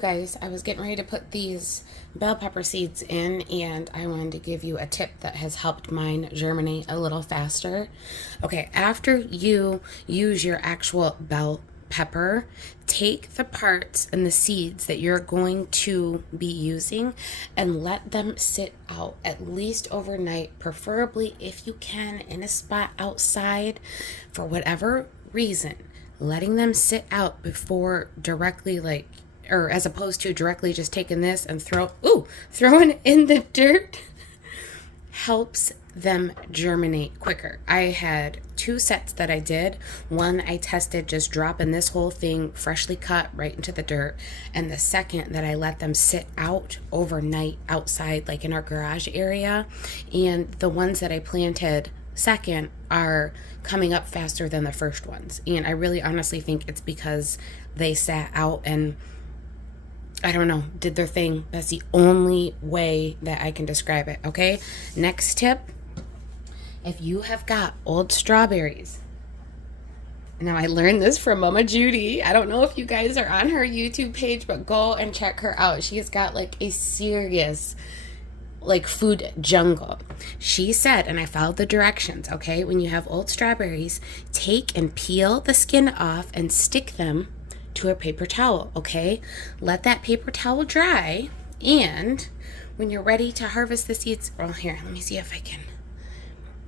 guys, I was getting ready to put these bell pepper seeds in, and I wanted to give you a tip that has helped mine germinate a little faster. Okay, after you use your actual bell pepper, take the parts and the seeds that you're going to be using and let them sit out at least overnight, preferably if you can in a spot outside. For whatever reason, letting them sit out before directly, or as opposed to directly just taking this and throwing in the dirt helps them germinate quicker. I had 2 sets that I did. One I tested just dropping this whole thing freshly cut right into the dirt, and the second that I let them sit out overnight outside, like in our garage area. And the ones that I planted second are coming up faster than the first ones, and I really honestly think it's because they sat out and, I don't know, did their thing. That's the only way that I can describe it. Okay, next tip: if you have got old strawberries. Now, I learned this from Mama Judy. I don't know if you guys are on her YouTube page, but go and check her out. She has got a serious food jungle. She said, and I followed the directions, okay, when you have old strawberries, take and peel the skin off and stick them to a paper towel, okay? Let that paper towel dry, and when you're ready to harvest the seeds, well, here, let me see if I can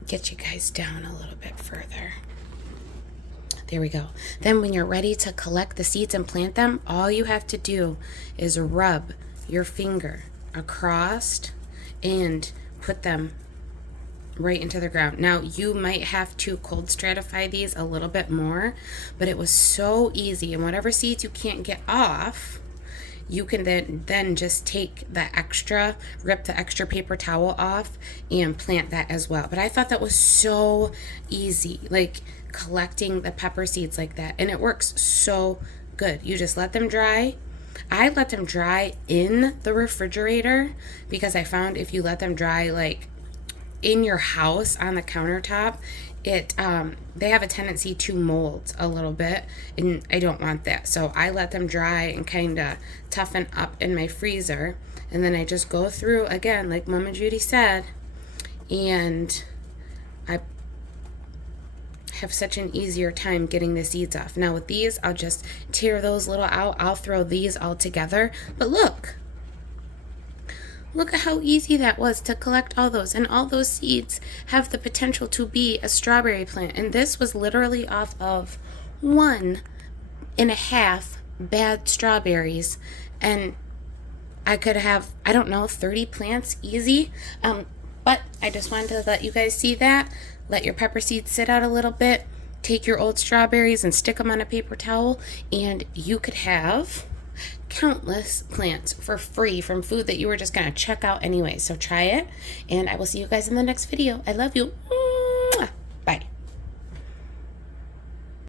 get you guys down a little bit further. There we go. Then when you're ready to collect the seeds and plant them, all you have to do is rub your finger across and put them right into the ground. Now, you might have to cold stratify these a little bit more, but it was so easy. And whatever seeds you can't get off, you can then just take rip the extra paper towel off and plant that as well. But I thought that was so easy, collecting the pepper seeds like that. And it works so good. You just let them dry. I let them dry in the refrigerator because I found if you let them dry in your house on the countertop, they have a tendency to mold a little bit, and I don't want that. So I let them dry and kind of toughen up in my freezer, and then I just go through again, like Mama Judy said, and I have such an easier time getting the seeds off. Now with these, I'll just tear those little out. I'll throw these all together. But look at how easy that was to collect all those. And all those seeds have the potential to be a strawberry plant. And this was literally off of 1.5 bad strawberries. And I could have, I don't know, 30 plants easy. But I just wanted to let you guys see that. Let your pepper seeds sit out a little bit. Take your old strawberries and stick them on a paper towel, and you could have countless plants for free from food that you were just going to check out anyway. So try it, and I will see you guys in the next video. I love you.